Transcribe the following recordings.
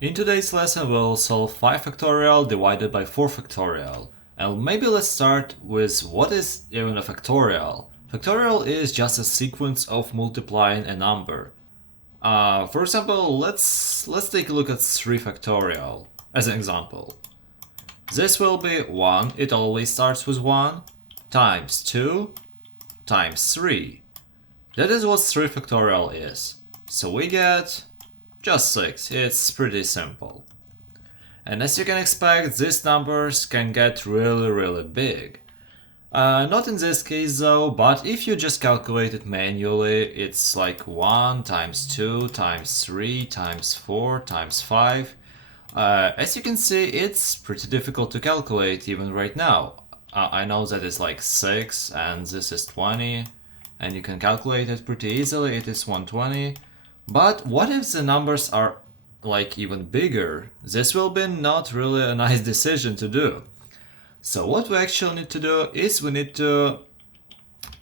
In today's lesson we'll solve 5 factorial divided by 4 factorial. And maybe let's start with what is even a factorial. Factorial is just a sequence of multiplying a number. For example, let's take a look at 3 factorial as an example. This will be 1, it always starts with 1, times 2, times 3. That is what 3 factorial is. So we get just 6, it's pretty simple. And as you can expect, these numbers can get really big. Not in this case though, but if you just calculate it manually, it's like 1 times 2 times 3 times 4 times 5. As you can see, it's pretty difficult to calculate even right now. I know that it's like 6 and this is 20, and you can calculate it pretty easily, it is 120. But what if the numbers are like even bigger? This will be not really a nice decision to do. So what we actually need to do is we need to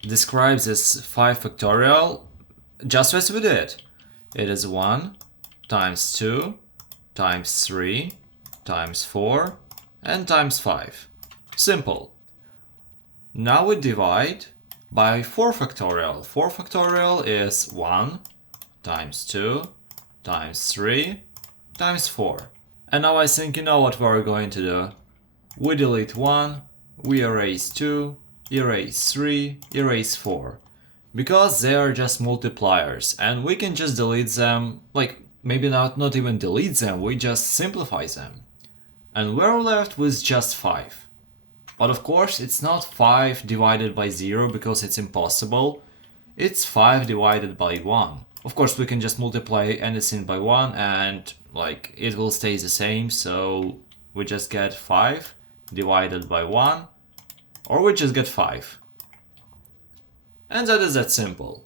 describe this 5 factorial just as we did. It is 1 times 2 times 3 times 4 and times 5. Simple. Now we divide by 4 factorial. 4 factorial is 1 times 2 times 3 times 4. And now I think you know what we're going to do. We delete 1, we erase 2, erase 3, erase 4. Because they are just multipliers and we can just delete them, like maybe not even delete them, we just simplify them. And we're left with just 5. But of course it's not 5 divided by 0 because it's impossible. It's 5 divided by 1. Of course we can just multiply anything by 1 and like it will stay the same, so we just get 5 divided by 1, or we just get 5. And that is that simple.